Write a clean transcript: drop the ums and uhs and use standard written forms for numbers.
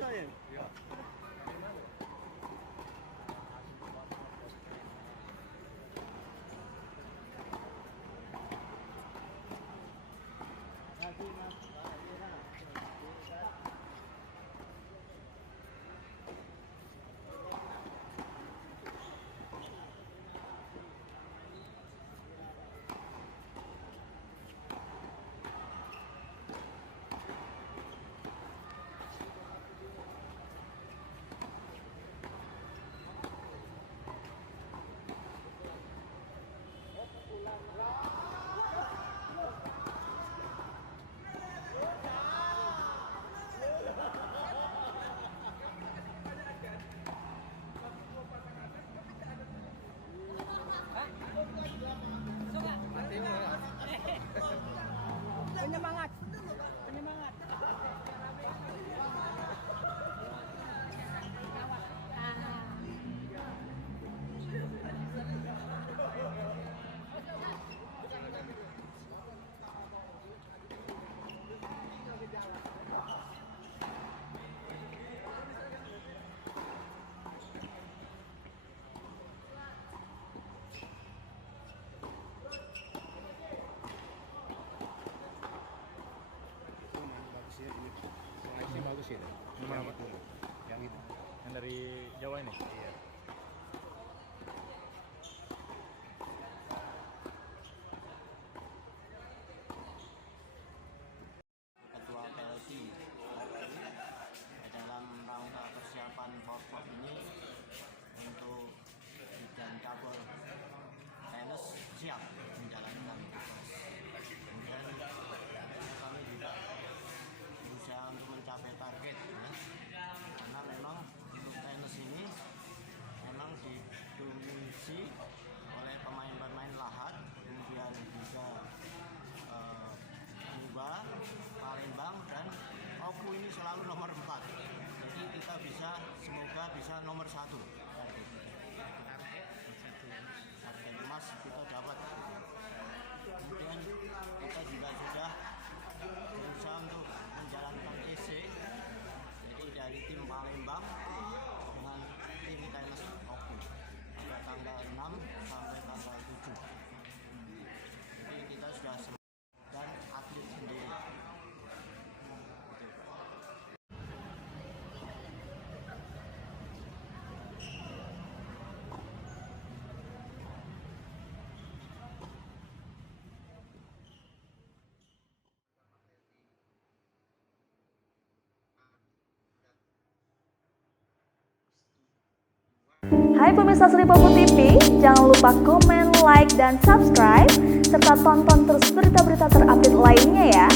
saya. Penyemangat. Penyemangat. Bagus itu. Gimana, Pak? Yang itu. Yang dari Jawa ini? Iya. Ketua PLC dalam rangka persiapan Forkop ini untuk bidang cabur tenis siap menjalankan tugas. Kemudian kami juga berusaha untuk mencapai target ya. Karena memang untuk tenis ini memang didominasi oleh pemain-pemain lahat, kemudian juga Buba, Palembang, dan Oku ini selalu nomor 4. Jadi kita semoga bisa nomor 1. Target emas kita dapat. Kemudian kita juga sudah berusaha untuk menjalankan TC. Jadi dari tim Palembang dengan tim tenis Oku pada tanggal 6 sampai tanggal 7. Jadi kita sudah dan atlet sendiri. Hai pemirsa Sri Popo TV, jangan lupa komen, like, dan subscribe, serta tonton terus berita-berita terupdate lainnya ya.